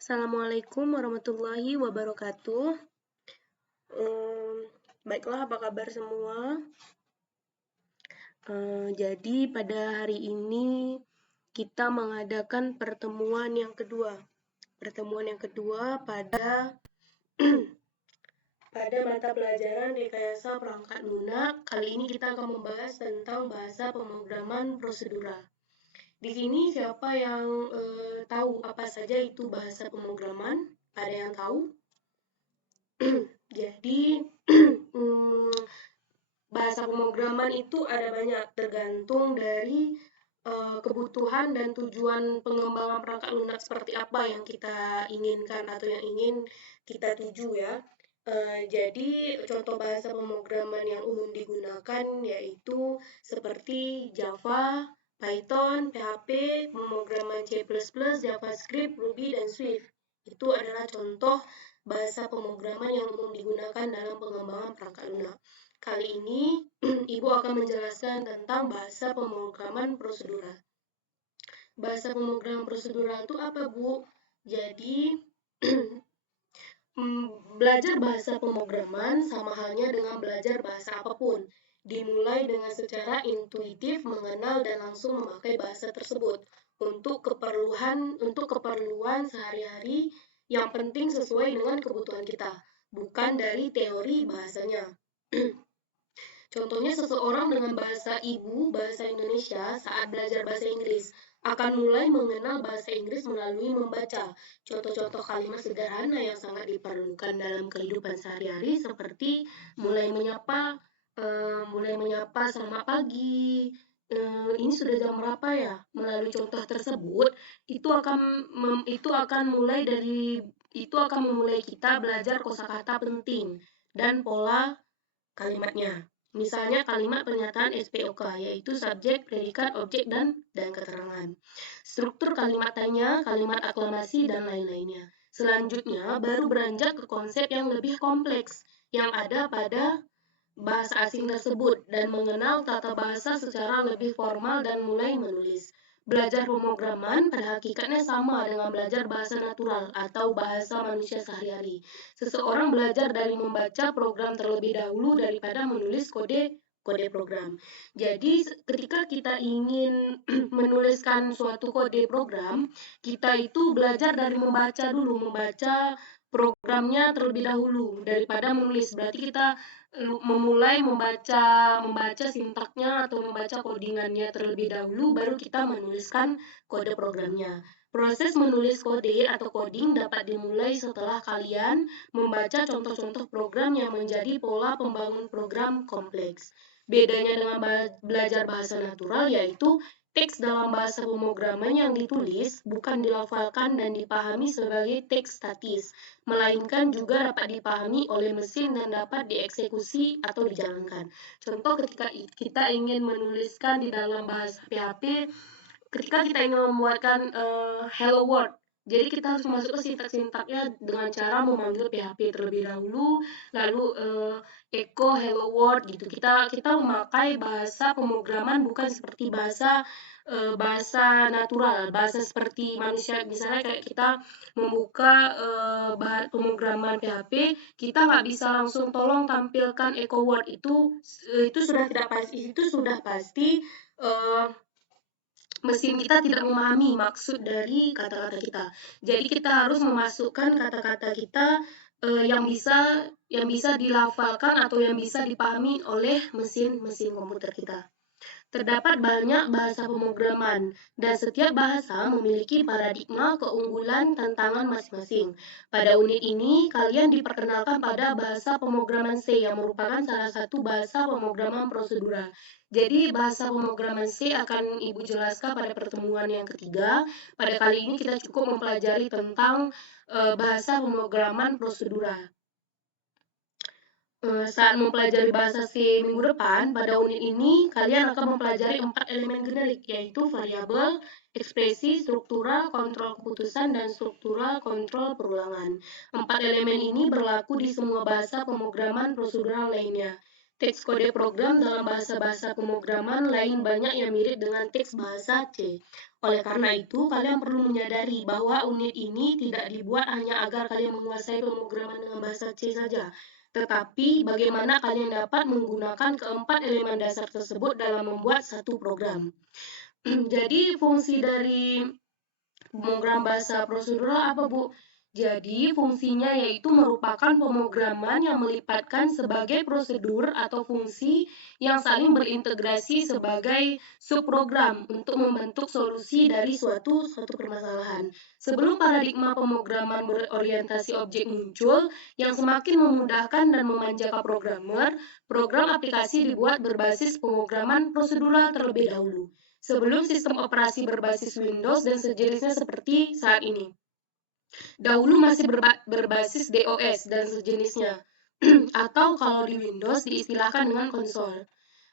Assalamualaikum warahmatullahi wabarakatuh. Baiklah, apa kabar semua? Jadi pada hari ini kita mengadakan pertemuan yang kedua. Pertemuan yang kedua pada mata pelajaran Rekayasa Perangkat Lunak. Kali ini kita akan membahas tentang bahasa pemrograman prosedural. Di sini siapa yang tahu apa saja itu bahasa pemrograman? Ada yang tahu? Jadi bahasa pemrograman itu ada banyak, tergantung dari kebutuhan dan tujuan pengembangan perangkat lunak seperti apa yang kita inginkan atau yang ingin kita tuju ya. Jadi contoh bahasa pemrograman yang umum digunakan yaitu seperti Java, Python, PHP, pemrograman C++, JavaScript, Ruby, dan Swift. Itu adalah contoh bahasa pemrograman yang umum digunakan dalam pengembangan perangkat lunak. Kali ini, Ibu akan menjelaskan tentang bahasa pemrograman prosedural. Bahasa pemrograman prosedural itu apa, Bu? Jadi, belajar bahasa pemrograman sama halnya dengan belajar bahasa apapun. Dimulai dengan secara intuitif mengenal dan langsung memakai bahasa tersebut untuk keperluan sehari-hari yang penting sesuai dengan kebutuhan kita, bukan dari teori bahasanya. Contohnya seseorang dengan bahasa ibu, bahasa Indonesia, saat belajar bahasa Inggris, akan mulai mengenal bahasa Inggris melalui membaca. Contoh-contoh kalimat sederhana yang sangat diperlukan dalam kehidupan sehari-hari seperti mulai menyapa selamat pagi, ini sudah jam berapa ya? Melalui contoh tersebut, itu akan memulai kita belajar kosakata penting dan pola kalimatnya. Misalnya kalimat pernyataan SPOK, yaitu subjek, predikat, objek, dan keterangan. Struktur kalimat tanya, kalimat aklamasi, dan lain-lainnya. Selanjutnya, baru beranjak ke konsep yang lebih kompleks, yang ada pada bahasa asing tersebut, dan mengenal tata bahasa secara lebih formal dan mulai menulis. Belajar pemrograman pada hakikatnya sama dengan belajar bahasa natural atau bahasa manusia sehari-hari. Seseorang belajar dari membaca program terlebih dahulu daripada menulis kode program. Jadi ketika kita ingin menuliskan suatu kode program, kita itu belajar dari membaca dulu, membaca programnya terlebih dahulu daripada menulis. Berarti kita memulai membaca sintaknya atau membaca codingannya terlebih dahulu, baru kita menuliskan kode programnya. Proses menulis kode atau coding dapat dimulai setelah kalian membaca contoh-contoh program yang menjadi pola pembangun program kompleks. Bedanya dengan belajar bahasa natural yaitu teks dalam bahasa pemrograman yang ditulis bukan dilafalkan dan dipahami sebagai teks statis, melainkan juga dapat dipahami oleh mesin dan dapat dieksekusi atau dijalankan. Contoh ketika kita ingin menuliskan di dalam bahasa PHP, ketika kita ingin membuatkan hello world, jadi kita harus masuk ke sintak-sintaknya dengan cara memanggil PHP terlebih dahulu, lalu echo hello world gitu. Kita memakai bahasa pemrograman bukan seperti bahasa natural, bahasa seperti manusia. Misalnya kayak kita membuka pemrograman PHP, kita nggak bisa langsung tolong tampilkan echo word, itu sudah tidak pasti, mesin kita tidak memahami maksud dari kata-kata kita. Jadi kita harus memasukkan kata-kata kita yang bisa dilafalkan atau yang bisa dipahami oleh mesin komputer kita. Terdapat banyak bahasa pemrograman, dan setiap bahasa memiliki paradigma, keunggulan, tantangan masing-masing. Pada unit ini, kalian diperkenalkan pada bahasa pemrograman C yang merupakan salah satu bahasa pemrograman prosedural. Jadi, bahasa pemrograman C akan Ibu jelaskan pada pertemuan yang ketiga. Pada kali ini kita cukup mempelajari tentang bahasa pemrograman prosedural. Saat mempelajari bahasa C minggu depan, pada unit ini kalian akan mempelajari 4 elemen generik, yaitu variabel, ekspresi, struktural, kontrol keputusan, dan struktural kontrol perulangan. 4 elemen ini berlaku di semua bahasa pemrograman prosedural lainnya. Teks kode program dalam bahasa-bahasa pemrograman lain banyak yang mirip dengan teks bahasa C. Oleh karena itu, kalian perlu menyadari bahwa unit ini tidak dibuat hanya agar kalian menguasai pemrograman dengan bahasa C saja, tetapi bagaimana kalian dapat menggunakan keempat elemen dasar tersebut dalam membuat satu program. Jadi, fungsi dari pemrogram bahasa prosedural apa, Bu? Jadi, fungsinya yaitu merupakan pemrograman yang melibatkan sebagai prosedur atau fungsi yang saling berintegrasi sebagai subprogram untuk membentuk solusi dari suatu permasalahan. Sebelum paradigma pemrograman berorientasi objek muncul, yang semakin memudahkan dan memanjakan programmer, program aplikasi dibuat berbasis pemrograman prosedural terlebih dahulu, sebelum sistem operasi berbasis Windows dan sejenisnya seperti saat ini. Dahulu masih berbasis DOS dan sejenisnya, atau kalau di Windows diistilahkan dengan konsol.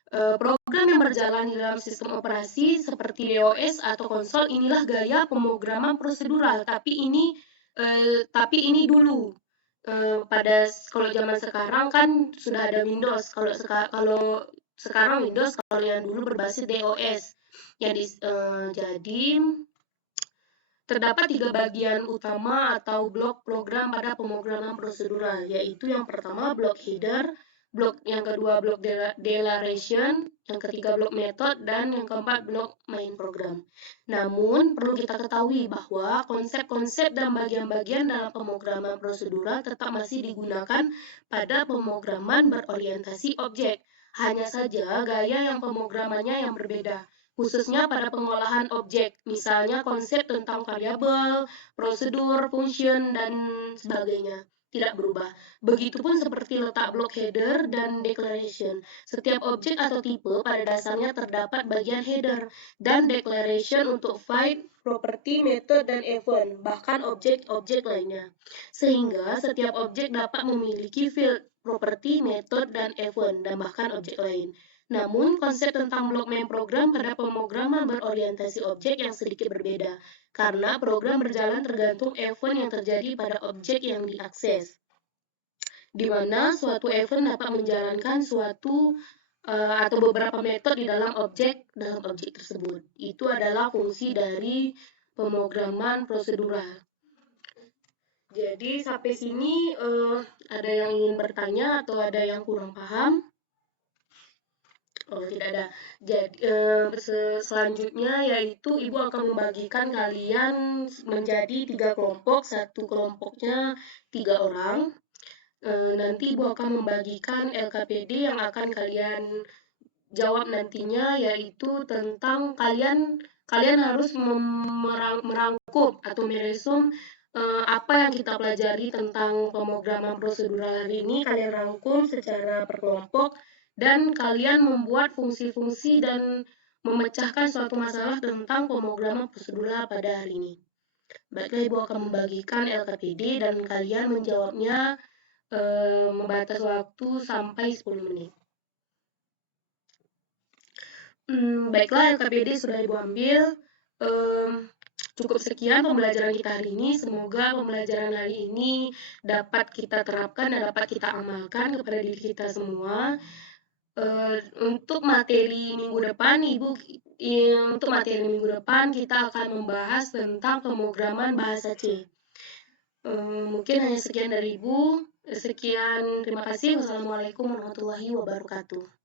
Program yang berjalan di dalam sistem operasi seperti DOS atau konsol inilah gaya pemrograman prosedural, tapi ini dulu. Kalau zaman sekarang kan sudah ada Windows. Kalau sekarang Windows, kalau yang dulu berbasis DOS. Jadi terdapat 3 bagian utama atau blok program pada pemrograman prosedural, yaitu yang pertama blok header, yang kedua blok declaration, yang ketiga blok method, dan yang keempat blok main program. Namun, perlu kita ketahui bahwa konsep-konsep dan bagian-bagian dalam pemrograman prosedural tetap masih digunakan pada pemrograman berorientasi objek. Hanya saja gaya yang pemrogramannya yang berbeda, khususnya pada pengolahan objek, misalnya konsep tentang variabel, prosedur, function, dan sebagainya, tidak berubah. Begitupun seperti letak blok header dan declaration. Setiap objek atau tipe pada dasarnya terdapat bagian header dan declaration untuk file, properti, method, dan event, bahkan objek-objek lainnya. Sehingga setiap objek dapat memiliki field, properti, method, dan event, dan bahkan objek lain. Namun, konsep tentang blok main program pada pemrograman berorientasi objek yang sedikit berbeda, karena program berjalan tergantung event yang terjadi pada objek yang diakses, di mana suatu event dapat menjalankan suatu atau beberapa metode di dalam objek tersebut. Itu adalah fungsi dari pemrograman prosedural. Jadi, sampai sini ada yang ingin bertanya atau ada yang kurang paham? Oh, tidak ada. Jadi, selanjutnya yaitu Ibu akan membagikan kalian menjadi 3 kelompok, satu kelompoknya 3 orang. Nanti Ibu akan membagikan LKPD yang akan kalian jawab nantinya, yaitu tentang kalian harus merangkum atau meresum apa yang kita pelajari tentang pemrograman prosedural hari ini. Kalian rangkum secara per kelompok, dan kalian membuat fungsi-fungsi dan memecahkan suatu masalah tentang pemrograman prosedural pada hari ini. Baiklah, Ibu akan membagikan LKPD dan kalian menjawabnya membatas waktu sampai 10 menit. Baiklah, LKPD sudah Ibu ambil. Cukup sekian pembelajaran kita hari ini. Semoga pembelajaran hari ini dapat kita terapkan dan dapat kita amalkan kepada diri kita semua. Untuk materi minggu depan, kita akan membahas tentang pemrograman bahasa C. Mungkin hanya sekian dari Ibu. Sekian, terima kasih. Wassalamualaikum warahmatullahi wabarakatuh.